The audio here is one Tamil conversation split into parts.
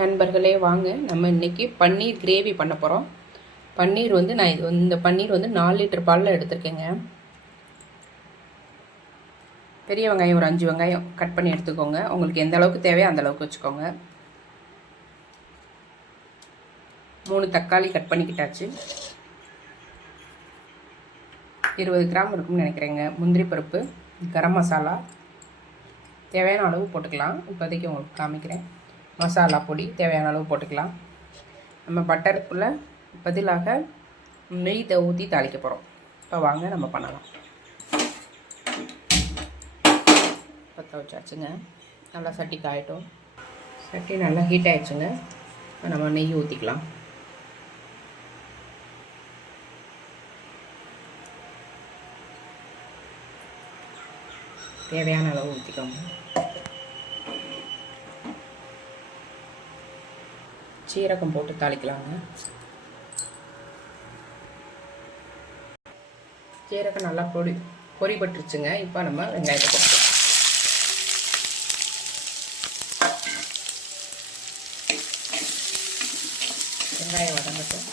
நண்பர்களே வாங்க நம்ம இன்றைக்கி பன்னீர் கிரேவி பண்ண போகிறோம். பன்னீர் வந்து நான் இந்த பன்னீர் வந்து 4 லிட்டர் பாலில் எடுத்துருக்கேங்க. பெரிய வெங்காயம் ஒரு 5 வெங்காயம் கட் பண்ணி எடுத்துக்கோங்க. உங்களுக்கு எந்த அளவுக்கு தேவையோ அந்த அளவுக்கு வச்சுக்கோங்க. 3 தக்காளி கட் பண்ணிக்கிட்டாச்சு. 20 கிராம் இருக்கும்னு நினைக்கிறேங்க. முந்திரி பருப்பு, கரம் மசாலா தேவையான அளவு போட்டுக்கலாம். இப்போதைக்கு உங்களுக்கு காமிக்கிறேன். மசாலா பொடி தேவையான அளவு போட்டுக்கலாம். நம்ம பட்டருக்குள்ளே பதிலாக நெய் ஊற்றி தாளிக்க போகிறோம். இப்போ வாங்க நம்ம பண்ணலாம். பற்ற வச்சாச்சுங்க. நல்லா சட்டி காயட்டும். சட்டி நல்லா ஹீட் ஆகிடுச்சுங்க. நம்ம நெய் ஊற்றிக்கலாம். தேவையான அளவு ஊற்றிக்கோங்க. சீரகம் போட்டு தாளிக்கலாங்க. சீரகம் நல்லா பொரிபட்டுருச்சுங்க. இப்போ நம்ம வெங்காயத்தை போட்டு வெங்காயம் வதங்கட்டும்.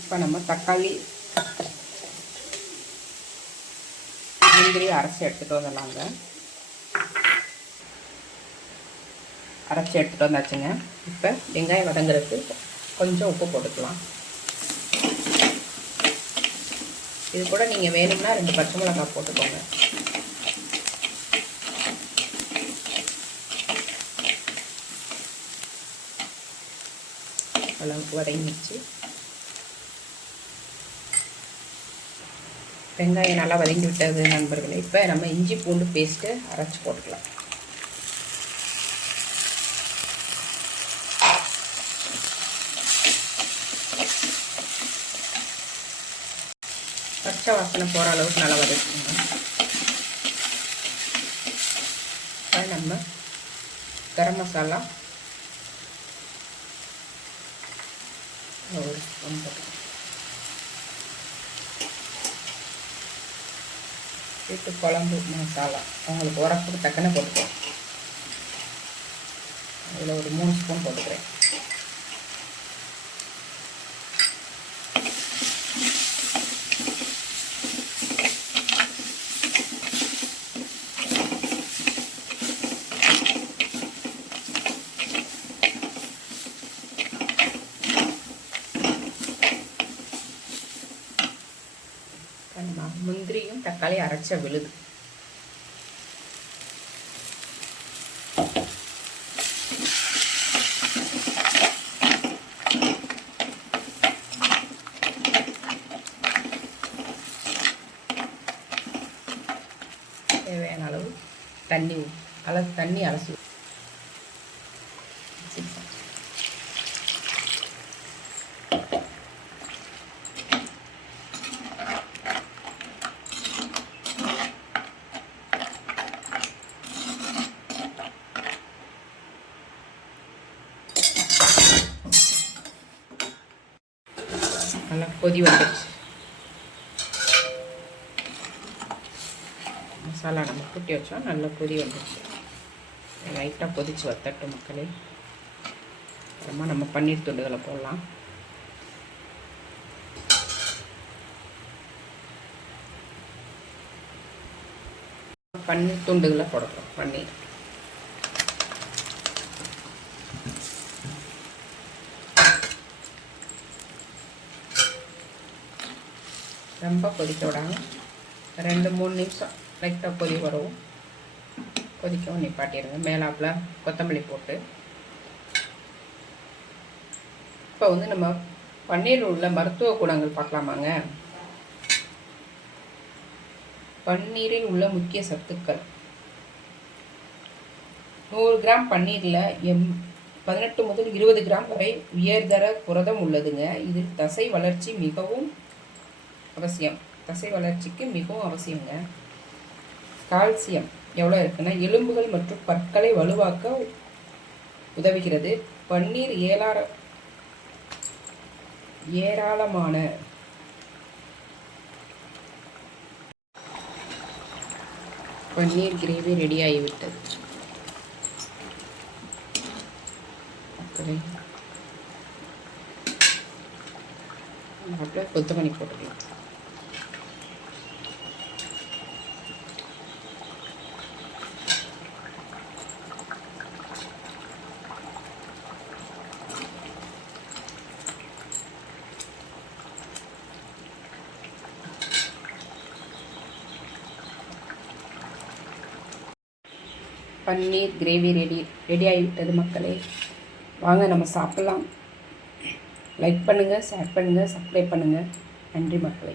இப்போ நம்ம தக்காளி முந்திரி அரைச்சி எடுத்துகிட்டு வந்துடலாங்க. அரைச்சி எடுத்துகிட்டு வந்தாச்சுங்க. இப்போ வெங்காயம் வதங்குறதுக்கு கொஞ்சம் உப்பு போட்டுக்கலாம். இது கூட நீங்கள் வேணும்னா 2 பச்சை மிளகாய் போட்டுக்கோங்க. அளவுக்கு வதங்கிடுச்சு. வெங்காயம் நல்லா வதங்கி விட்டது நண்பர்களே. இப்போ நம்ம இஞ்சி பூண்டு பேஸ்ட்டு அரைச்சி போட்டுக்கலாம். பச்சை வாசனை போகிற அளவுக்கு நல்லா வதக்கணும். இப்போ நம்ம கரம் மசாலா ஒரு ஸ்பூன் போட்டுக்கலாம். வீட்டு குழம்பு மசாலா உங்களுக்கு உரப்புக்கு தக்கன போட்டுக்கலாம். அதில் ஒரு 3 ஸ்பூன் போட்டுக்கிறேன். முந்திரியும் தக்காளி அரைச்ச விழுது. தேவையான அளவு தண்ணி அலசி நல்லா கொதி வந்துடுச்சு. மசாலா நம்ம கூட்டி வச்சோம். நல்லா கொதி வந்துடுச்சு. லைட்டாக கொதிச்சு வத்தட்டும் மக்களே. அப்புறமா நம்ம பன்னீர் துண்டுகளை போடலாம். பன்னீர் துண்டுகளை போடலாம். பன்னீர் ரொம்ப கொதிக்க விடாங்க. 2-3 நிமிஷம் லைட்டாக கொதி வரவும் கொதிக்கவும் நிப்பாட்டிடுங்க. மேலாப்பில் கொத்தமல்லி போட்டு இப்போ வந்து நம்ம பன்னீரில் உள்ள மருத்துவ குணங்கள் பார்க்கலாமாங்க. பன்னீரில் உள்ள முக்கிய சத்துக்கள். 100 கிராம் பன்னீரில் 18 முதல் 20 கிராம் வரை உயர்தர புரதம் உள்ளதுங்க. இது தசை வளர்ச்சி மிகவும் அவசியம். தசை வளர்ச்சிக்கு மிகவும் அவசியங்க. கால்சியம் எவ்வளோ இருக்குன்னா எலும்புகள் மற்றும் பற்களை வலுவாக்க உதவுகிறது. பன்னீர் ஏராளமான பன்னீர் கிரேவி ரெடி ஆகிவிட்டது மக்களே. அப்படியே கொத்தமல்லி போட்டுக்கலாம். பன்னீர் கிரேவி ரெடி ஆகிவிட்டது மக்களே. வாங்க நம்ம சாப்பிட்லாம். லைக் பண்ணுங்கள், ஷேர் பண்ணுங்கள், சப்ஸ்கிரைப் பண்ணுங்கள். நன்றி மக்களே.